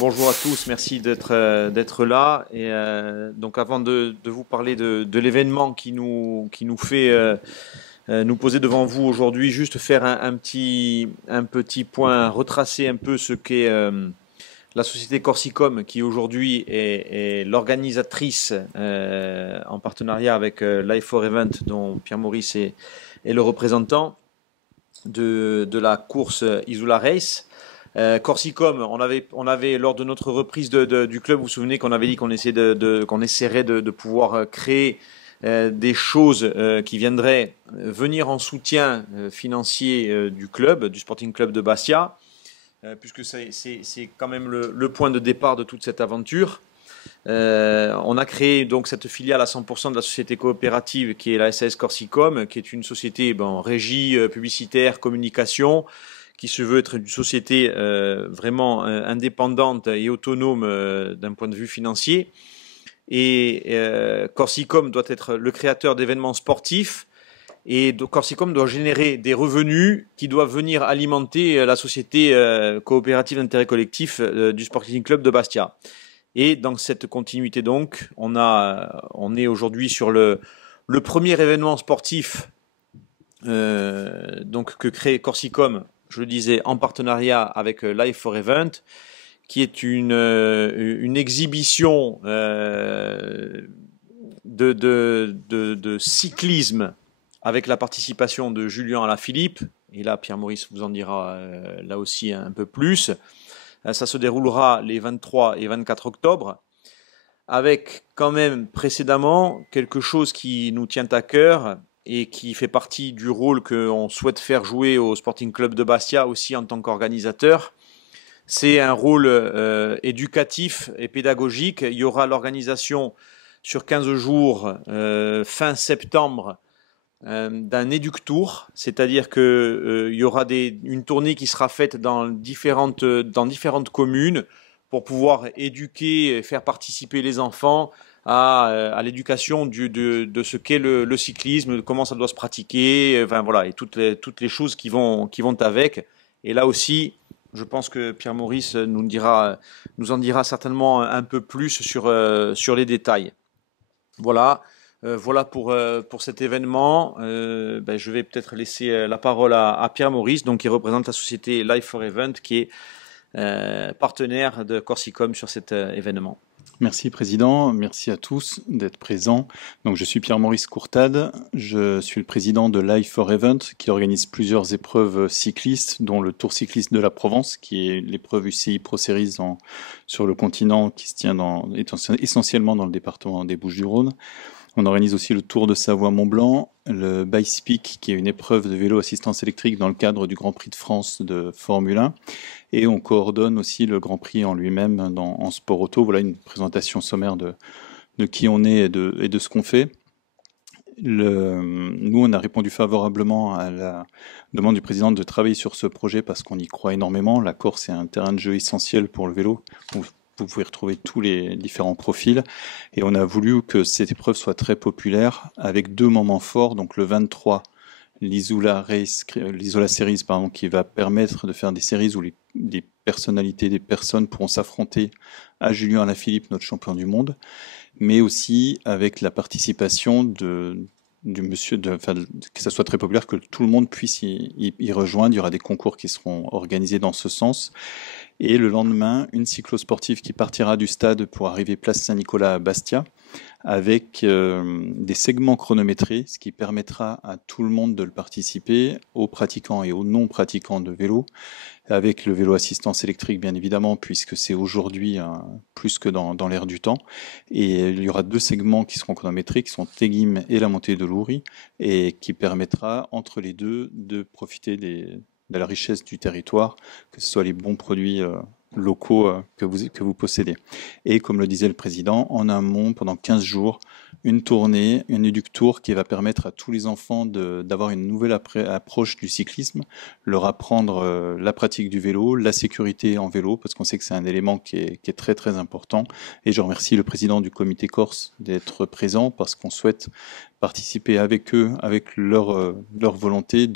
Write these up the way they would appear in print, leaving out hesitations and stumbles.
Bonjour à tous, merci d'être là. Et donc avant de vous parler de l'événement qui nous fait nous poser devant vous aujourd'hui, juste faire un petit point, retracer un peu ce qu'est la société Corsicom, qui aujourd'hui est l'organisatrice en partenariat avec Life for Event, dont Pierre-Maurice est le représentant de la course Isula Race. Corsicom, on avait lors de notre reprise du club, vous vous souvenez qu'on avait dit qu'on essaierait de pouvoir créer des choses qui viendraient venir en soutien financier du club, du Sporting Club de Bastia, puisque c'est quand même le point de départ de toute cette aventure. On a créé donc cette filiale à 100% de la société coopérative qui est la SAS Corsicom, qui est une société régie publicitaire, communication, qui se veut être une société vraiment indépendante et autonome d'un point de vue financier. Et Corsicom doit être le créateur d'événements sportifs. Et Corsicom doit générer des revenus qui doivent venir alimenter la société coopérative d'intérêt collectif du Sporting Club de Bastia. Et dans cette continuité donc, on est aujourd'hui sur le premier événement sportif donc que crée Corsicom, je le disais, en partenariat avec Life for Event, qui est une exhibition de cyclisme avec la participation de Julien Alaphilippe. Et là, Pierre-Maurice vous en dira là aussi un peu plus. Ça se déroulera les 23 et 24 octobre, avec quand même précédemment quelque chose qui nous tient à cœur et qui fait partie du rôle qu'on souhaite faire jouer au Sporting Club de Bastia aussi en tant qu'organisateur. C'est un rôle éducatif et pédagogique. Il y aura l'organisation sur 15 jours, fin septembre, d'un éduc-tour, c'est-à-dire que il y aura une tournée qui sera faite dans différentes communes pour pouvoir éduquer et faire participer les enfants à l'éducation de ce qu'est le cyclisme, comment ça doit se pratiquer, enfin voilà, et toutes les choses qui vont avec. Et là aussi, je pense que Pierre-Maurice nous en dira certainement un peu plus sur les détails. Voilà. Voilà pour cet événement. Je vais peut-être laisser la parole à Pierre-Maurice, donc qui représente la société Life for Event, qui est partenaire de Corsicom sur cet événement. Merci Président, merci à tous d'être présents. Donc, je suis Pierre-Maurice Courtade, je suis le président de Life for Event qui organise plusieurs épreuves cyclistes, dont le Tour cycliste de la Provence, qui est l'épreuve UCI Pro Series sur le continent qui se tient essentiellement dans le département des Bouches-du-Rhône. On organise aussi le Tour de Savoie-Mont-Blanc, le Bike Peak, qui est une épreuve de vélo assistance électrique dans le cadre du Grand Prix de France de Formule 1. Et on coordonne aussi le Grand Prix en lui-même en sport auto. Voilà une présentation sommaire de qui on est et de ce qu'on fait. Nous, on a répondu favorablement à la demande du président de travailler sur ce projet parce qu'on y croit énormément. La Corse est un terrain de jeu essentiel pour le vélo. Vous pouvez retrouver tous les différents profils. Et on a voulu que cette épreuve soit très populaire avec deux moments forts. Donc le 23, l'Isula Series, qui va permettre de faire des séries où des personnalités, des personnes pourront s'affronter à Julien Alaphilippe, notre champion du monde, mais aussi avec la participation du monsieur, que ça soit très populaire, que tout le monde puisse y rejoindre. Il y aura des concours qui seront organisés dans ce sens. Et le lendemain, une cyclosportive qui partira du stade pour arriver place Saint-Nicolas à Bastia, avec des segments chronométrés, ce qui permettra à tout le monde de le participer, aux pratiquants et aux non-pratiquants de vélo, avec le vélo assistance électrique bien évidemment, puisque c'est aujourd'hui plus que dans l'air du temps. Et il y aura deux segments qui seront chronométrés, qui sont Teguim et la montée de Louri, et qui permettra entre les deux de profiter de la richesse du territoire, que ce soit les bons produits locaux que vous possédez. Et comme le disait le président, en amont, pendant 15 jours, une tournée, un éduc-tour qui va permettre à tous les enfants d'avoir une nouvelle approche du cyclisme, leur apprendre la pratique du vélo, la sécurité en vélo, parce qu'on sait que c'est un élément qui est très très important. Et je remercie le président du comité corse d'être présent, parce qu'on souhaite participer avec eux, avec leur volonté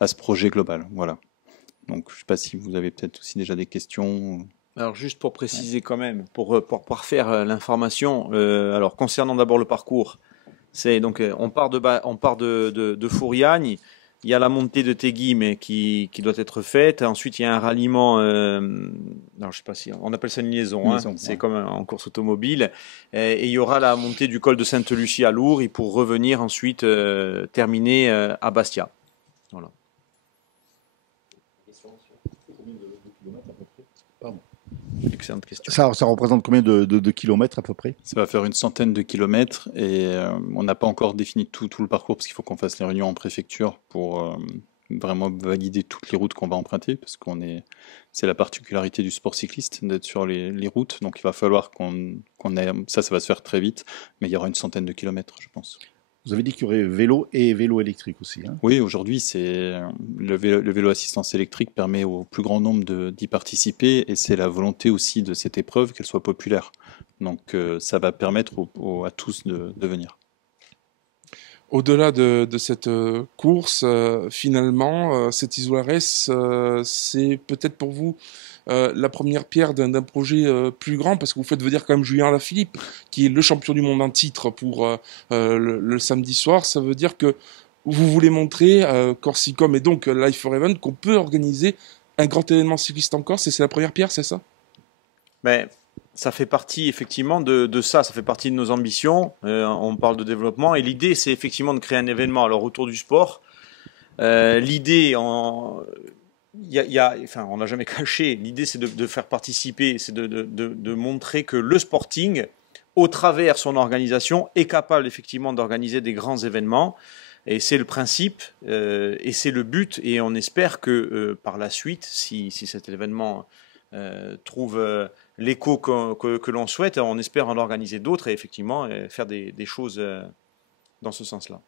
à ce projet global. Voilà. Donc, je ne sais pas si vous avez peut-être aussi déjà des questions. Alors juste pour Ouais. préciser quand même, pour parfaire l'information, alors concernant d'abord le parcours, c'est donc on part de Fouriagne, il y a la montée de Téguy mais qui doit être faite. Ensuite il y a un ralliement, alors je sais pas si on appelle ça une liaison, hein, Liaison, c'est ouais. comme en course automobile. Et il y aura la montée du col de Sainte-Lucie à Lourdes et pour revenir ensuite terminer à Bastia. Voilà. Pardon. Excellente question. Ça représente combien de kilomètres à peu près? Ça va faire une centaine de kilomètres et on n'a pas encore défini tout le parcours parce qu'il faut qu'on fasse les réunions en préfecture pour vraiment valider toutes les routes qu'on va emprunter parce c'est la particularité du sport cycliste d'être sur les routes. Donc il va falloir qu'on ait, ça va se faire très vite, mais il y aura une centaine de kilomètres, je pense. Vous avez dit qu'il y aurait vélo et vélo électrique aussi, hein? Oui, aujourd'hui, le vélo assistance électrique permet au plus grand nombre d'y participer et c'est la volonté aussi de cette épreuve qu'elle soit populaire. Donc ça va permettre à tous de venir. Au-delà de cette course, finalement, cet Isolares, c'est peut-être pour vous la première pierre d'un projet plus grand, parce que vous faites venir quand même Julien Alaphilippe, qui est le champion du monde en titre pour le samedi soir. Ça veut dire que vous voulez montrer, Corsicom et donc Life for Event, qu'on peut organiser un grand événement cycliste en Corse, et c'est la première pierre, c'est ça? Mais ça fait partie effectivement de ça, ça fait partie de nos ambitions. On parle de développement et l'idée c'est effectivement de créer un événement alors autour du sport. L'idée, enfin, on n'a jamais caché, l'idée c'est de faire participer, c'est de montrer que le sporting, au travers son organisation, est capable effectivement d'organiser des grands événements. Et c'est le principe, et c'est le but, et on espère que par la suite, si cet événement trouve l'écho que l'on souhaite, on espère en organiser d'autres et effectivement faire des choses dans ce sens-là.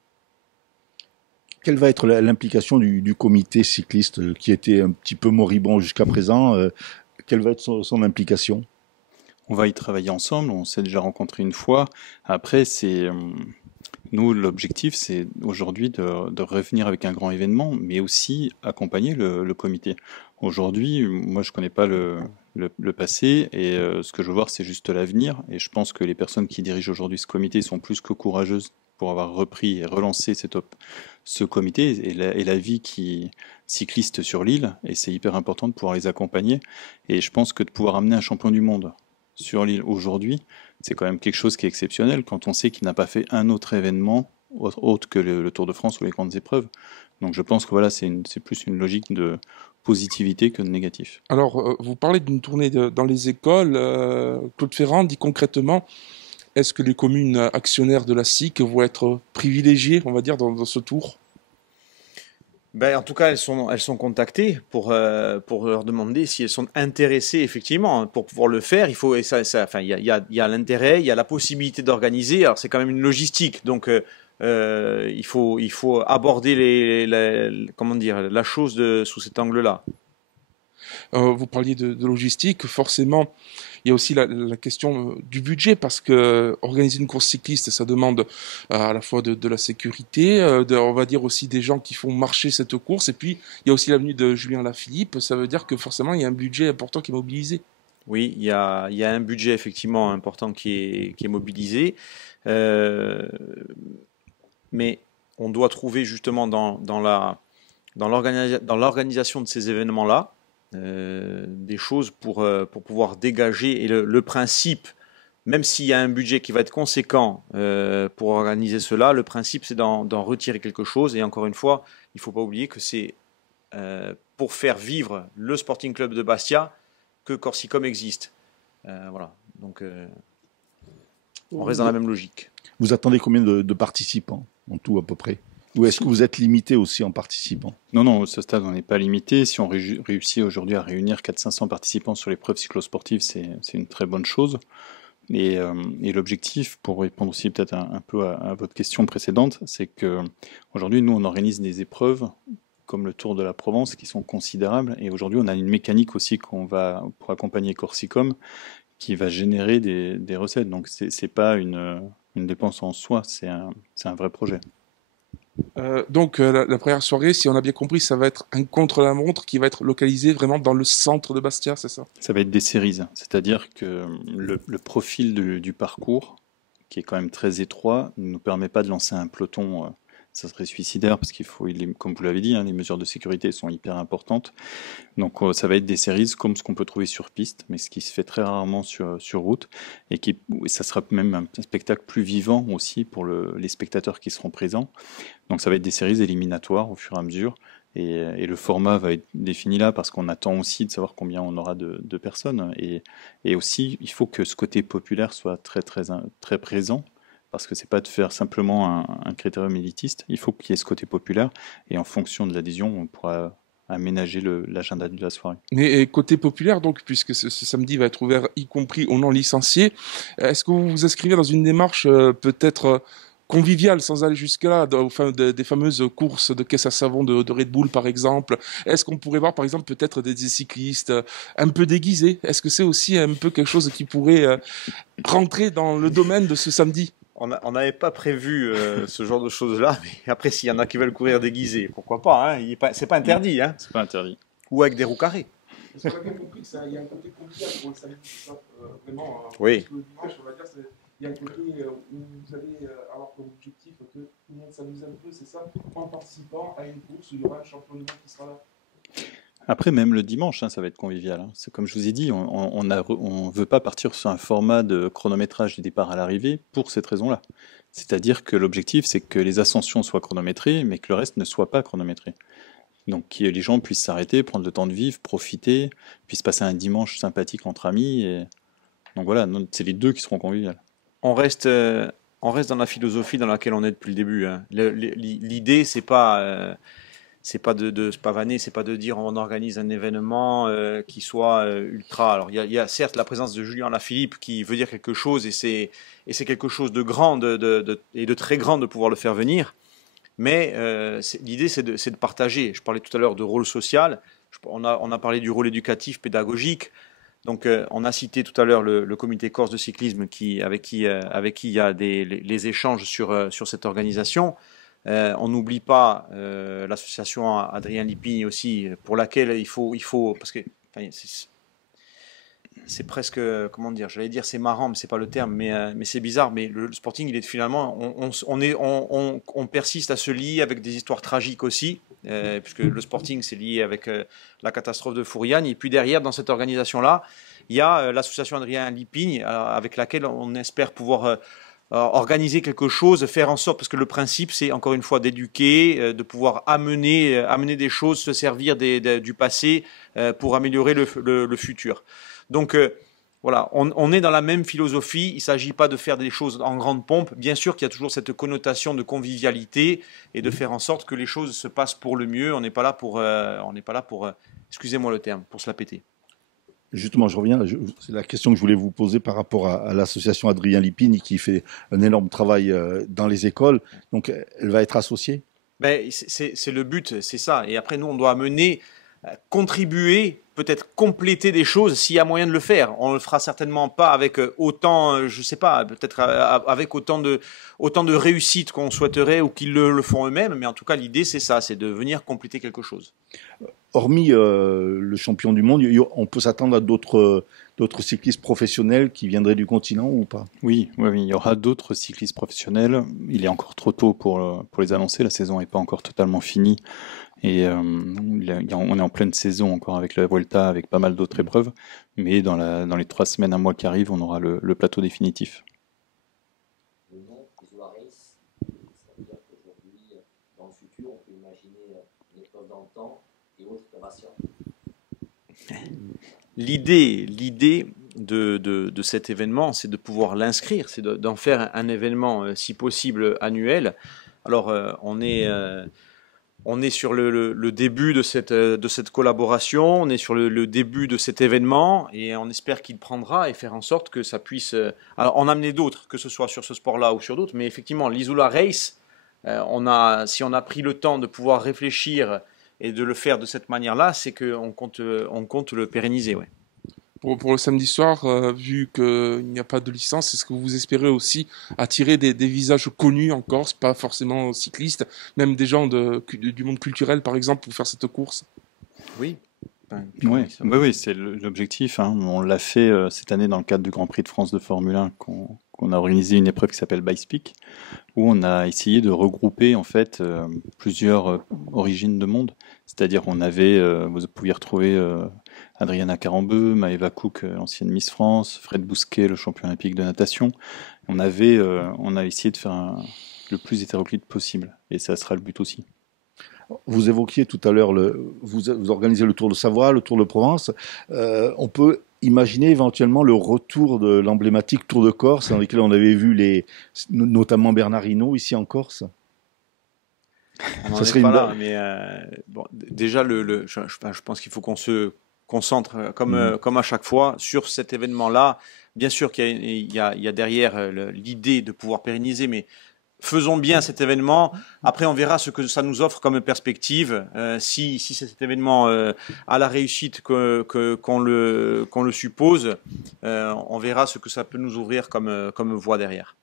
Quelle va être l'implication du comité cycliste qui était un petit peu moribond jusqu'à présent? Quelle va être son implication? On va y travailler ensemble, on s'est déjà rencontré une fois. Après, nous, l'objectif, c'est aujourd'hui de revenir avec un grand événement, mais aussi accompagner le comité. Aujourd'hui, moi, je connais pas le passé et ce que je veux voir, c'est juste l'avenir. Et je pense que les personnes qui dirigent aujourd'hui ce comité sont plus que courageuses pour avoir repris et relancé ce comité et la vie cycliste sur l'île. Et c'est hyper important de pouvoir les accompagner. Et je pense que de pouvoir amener un champion du monde sur l'île aujourd'hui, c'est quand même quelque chose qui est exceptionnel quand on sait qu'il n'a pas fait un autre événement autre que le Tour de France ou les grandes épreuves. Donc je pense que voilà, c'est plus une logique de positivité que de négatif. Alors, vous parlez d'une tournée dans les écoles. Claude Ferrand dit concrètement, est-ce que les communes actionnaires de la SIC vont être privilégiées, on va dire, dans ce tour? Ben, en tout cas, elles sont contactées pour leur demander si elles sont intéressées, effectivement. Pour pouvoir le faire, il faut, et enfin, il y a l'intérêt, il y a la possibilité d'organiser. Alors, c'est quand même une logistique. Donc, il faut aborder comment dire, la chose sous cet angle-là. Vous parliez de logistique, forcément, il y a aussi la question du budget, parce que organiser une course cycliste, ça demande à la fois de la sécurité, on va dire aussi des gens qui font marcher cette course, et puis il y a aussi l'avenue de Julien Lafilippe, ça veut dire que forcément il y a un budget important qui est mobilisé. Oui, il y a un budget effectivement important qui est mobilisé. Euh, mais on doit trouver justement dans l'organisation de ces événements-là des choses pour pouvoir dégager. Et le principe, même s'il y a un budget qui va être conséquent pour organiser cela, le principe c'est d'en retirer quelque chose. Et encore une fois, il ne faut pas oublier que c'est pour faire vivre le Sporting Club de Bastia que Corsicom existe. Voilà, donc on reste dans la même logique. Vous attendez combien de participants en tout à peu près? Ou est-ce que vous êtes limité aussi en participants? Non, non, à ce stade, on n'est pas limité. Si on réussit aujourd'hui à réunir 400-500 participants sur l'épreuve cyclosportive, c'est une très bonne chose. Et l'objectif, pour répondre aussi peut-être un peu à votre question précédente, c'est que aujourd'hui, nous, on organise des épreuves comme le Tour de la Provence qui sont considérables. Et aujourd'hui, on a une mécanique aussi pour accompagner Corsicom qui va générer des recettes. Donc, c'est pas une dépense en soi, c'est un vrai projet. Donc la première soirée, si on a bien compris, ça va être un contre-la-montre qui va être localisé vraiment dans le centre de Bastia, c'est ça? Ça va être des séries, c'est-à-dire que le profil du parcours, qui est quand même très étroit, ne nous permet pas de lancer un peloton. Ça serait suicidaire parce qu'il faut, comme vous l'avez dit, hein, les mesures de sécurité sont hyper importantes. Donc ça va être des séries comme ce qu'on peut trouver sur piste, mais ce qui se fait très rarement sur route, et ça sera même un spectacle plus vivant aussi pour les spectateurs qui seront présents. Donc ça va être des séries éliminatoires au fur et à mesure, et le format va être défini là parce qu'on attend aussi de savoir combien on aura de personnes, et aussi il faut que ce côté populaire soit très très très présent. Parce que c'est pas de faire simplement un critérium élitiste, il faut qu'il y ait ce côté populaire, et en fonction de l'adhésion, on pourra aménager l'agenda de la soirée. Mais côté populaire, donc, puisque ce samedi va être ouvert, y compris aux non-licenciés, est-ce que vous vous inscrivez dans une démarche peut-être conviviale, sans aller jusque-là, des fameuses courses de caisse à savon de Red Bull, par exemple? Est-ce qu'on pourrait voir, par exemple, peut-être des cyclistes un peu déguisés? Est-ce que c'est aussi un peu quelque chose qui pourrait rentrer dans le domaine de ce samedi? On n'avait pas prévu ce genre de choses-là, mais après, s'il y en a qui veulent courir déguisés, pourquoi pas, hein, c'est pas interdit. Hein. C'est pas interdit. Ou avec des roues carrées. Parce qu'on a bien compris qu'il y a un côté convivial pour le samedi, c'est ça, vraiment. Oui. Parce que le dimanche, on va dire, il y a un côté où vous allez avoir comme objectif que tout le monde s'amuse un peu, c'est ça, en participant à une course où il y aura un champion du monde qui sera là. Après, même le dimanche, hein, ça va être convivial. Hein. C'est comme je vous ai dit, on veut pas partir sur un format de chronométrage du départ à l'arrivée pour cette raison-là. C'est-à-dire que l'objectif, c'est que les ascensions soient chronométrées, mais que le reste ne soit pas chronométré. Donc que les gens puissent s'arrêter, prendre le temps de vivre, profiter, puissent passer un dimanche sympathique entre amis. Donc voilà, c'est les deux qui seront conviviales. On reste dans la philosophie dans laquelle on est depuis le début. Hein. L'idée, c'est pas de se pavaner, c'est pas de dire on organise un événement qui soit ultra. Alors il y a certes la présence de Julien Lafilippe qui veut dire quelque chose, et c'est quelque chose de grand et de très grand de pouvoir le faire venir. Mais l'idée, c'est de partager. Je parlais tout à l'heure de rôle social. On a parlé du rôle éducatif, pédagogique. Donc, on a cité tout à l'heure le comité corse de cyclisme avec qui il y a les échanges sur cette organisation. On n'oublie pas l'association Adrien Lipini aussi, pour laquelle il faut parce que enfin, c'est presque, comment dire, j'allais dire c'est marrant, mais c'est pas le terme, mais c'est bizarre. Mais le Sporting, il est finalement, on persiste à se lier avec des histoires tragiques aussi, puisque le Sporting s'est lié avec la catastrophe de Fouriane. Et puis derrière, dans cette organisation-là, il y a l'association Adrien Lipigne, avec laquelle on espère pouvoir organiser quelque chose, faire en sorte, parce que le principe, c'est encore une fois d'éduquer, de pouvoir amener des choses, se servir du passé pour améliorer le futur. Donc voilà, on est dans la même philosophie. Il ne s'agit pas de faire des choses en grande pompe. Bien sûr qu'il y a toujours cette connotation de convivialité et de faire en sorte que les choses se passent pour le mieux. On n'est pas là pour, excusez-moi le terme, pour se la péter. Justement, je reviens. C'est la question que je voulais vous poser par rapport à l'association Adrien Lipini qui fait un énorme travail dans les écoles. Donc, elle va être associée? Ben, c'est le but, c'est ça. Et après, nous, on doit amener, contribuer, peut-être compléter des choses s'il y a moyen de le faire. On ne le fera certainement pas avec autant, je ne sais pas, peut-être avec autant de réussite qu'on souhaiterait ou qu'ils le font eux-mêmes. Mais en tout cas, l'idée, c'est ça, c'est de venir compléter quelque chose. Hormis le champion du monde, on peut s'attendre à d'autres cyclistes professionnels qui viendraient du continent ou pas? Oui, il y aura d'autres cyclistes professionnels. Il est encore trop tôt pour les annoncer. La saison n'est pas encore totalement finie. Et on est en pleine saison encore avec la Vuelta, avec pas mal d'autres épreuves. Mais dans les 3 semaines, un mois qui arrivent, on aura le plateau définitif. Le nom Isola Race, ça veut dire qu'aujourd'hui, dans le futur, on peut imaginer une épreuve dans le temps et autres préparation. L'idée de cet événement, c'est de pouvoir l'inscrire, c'est d'en faire un événement, si possible, annuel. Alors, on est sur le début de cette collaboration, on est sur le début de cet événement, et on espère qu'il prendra et faire en sorte que ça puisse alors en amener d'autres, que ce soit sur ce sport-là ou sur d'autres. Mais effectivement, l'Isola Race, si on a pris le temps de pouvoir réfléchir et de le faire de cette manière-là, c'est qu'on compte le pérenniser. Ouais. pour le samedi soir, vu qu'il n'y a pas de licence, est-ce que vous espérez aussi attirer des visages connus en Corse, pas forcément cyclistes, même des gens du monde culturel, par exemple, pour faire cette course? Oui. Oui, oui, c'est l'objectif, hein. On l'a fait cette année dans le cadre du Grand Prix de France de Formule 1, qu'on a organisé une épreuve qui s'appelle Bike où on a essayé de regrouper en fait plusieurs origines de monde. C'est-à-dire on avait, vous pouviez retrouver Adriana Carambeu, Maëva Cook, ancienne Miss France, Fred Bousquet, le champion olympique de natation. On a essayé de faire le plus hétéroclite possible, et ça sera le but aussi. Vous évoquiez tout à l'heure, vous organisez le Tour de Savoie, le Tour de Provence. On peut imaginer éventuellement le retour de l'emblématique Tour de Corse, dans lequel on avait vu notamment Bernard Hinault ici en Corse. On n'en est pas là, mais bon, déjà, je pense qu'il faut qu'on se concentre, comme à chaque fois, sur cet événement-là. Bien sûr qu'il y a derrière l'idée de pouvoir pérenniser, mais faisons bien cet événement. Après, on verra ce que ça nous offre comme perspective. Si cet événement a la réussite qu'on le suppose, on verra ce que ça peut nous ouvrir comme voie derrière.